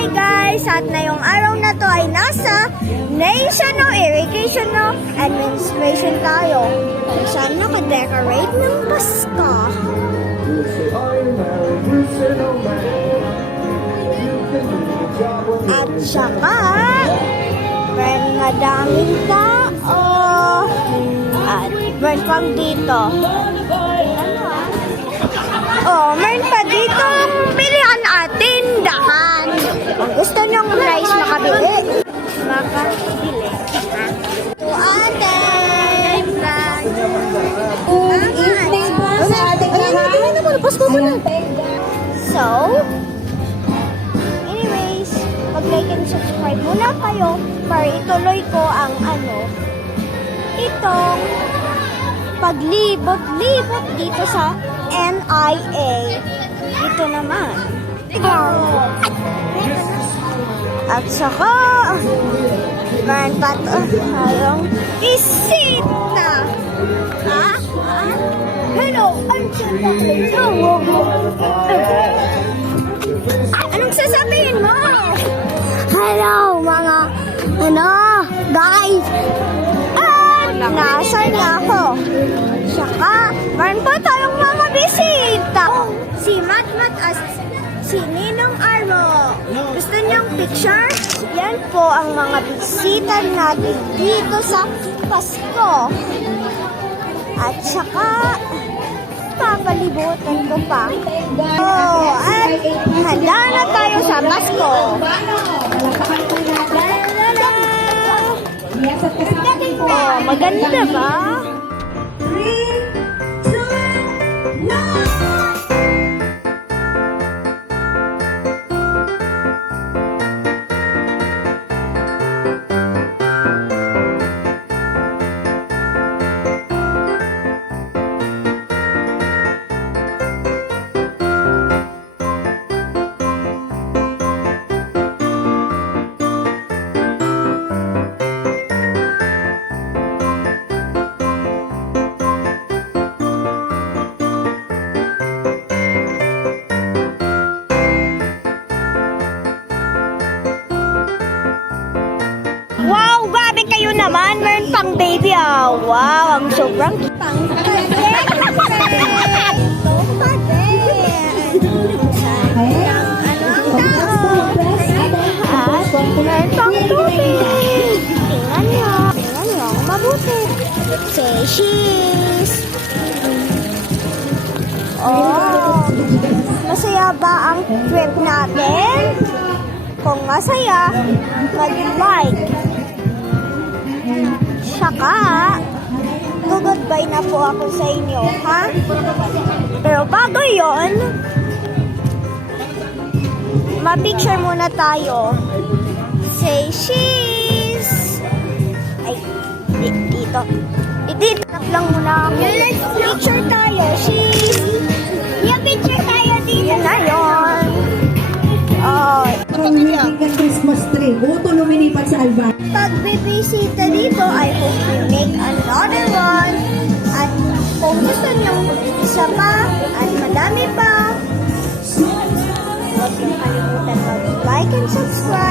Hi guys! At ngayong araw na to ay nasa National Irrigation no Administration tayo. Kung saan nakadecorate ng Pasko. At saka, meron madaming tao. At meron pang dito. Oh, meron pa dito bilihan at So, anyways, mag-like and subscribe muna kayo para ituloy ko ang ano, itong paglibot-libot dito sa NIA. Ito naman. At saka, meron pa to, harong isita. Ha? Ha? Hello, Auntie Hello. Ano, guys. At nasa niya ako. Saka, meron pa tayong mga bisita. Si Matmat as si Ninong Armo. Gusto niyong picture? Yan po ang mga bisita natin dito sa Pasko. At saka, papalibutan ko pa. Oh, at handa na tayo sa Pasko. Oh, maganda ba? Three, kayo naman. Meron pang baby ah. Wow, ang sobrang pang Meron pang tubig. Tingnan nyo. Tingnan nyo ako mabuti. Cheese. Oh, masaya ba ang trip natin? Kung masaya, mag-like. Goodbye na po ako sa inyo, ha? Pero bago yon, ma-picture muna tayo. Say cheese! Ay, di- dito. Dito lang muna sa Alban. pag bibisita dito, I hope we make another one. At kung gusto nyo isa pa at madami pa, huwag niyo kalimutan mag-like and subscribe.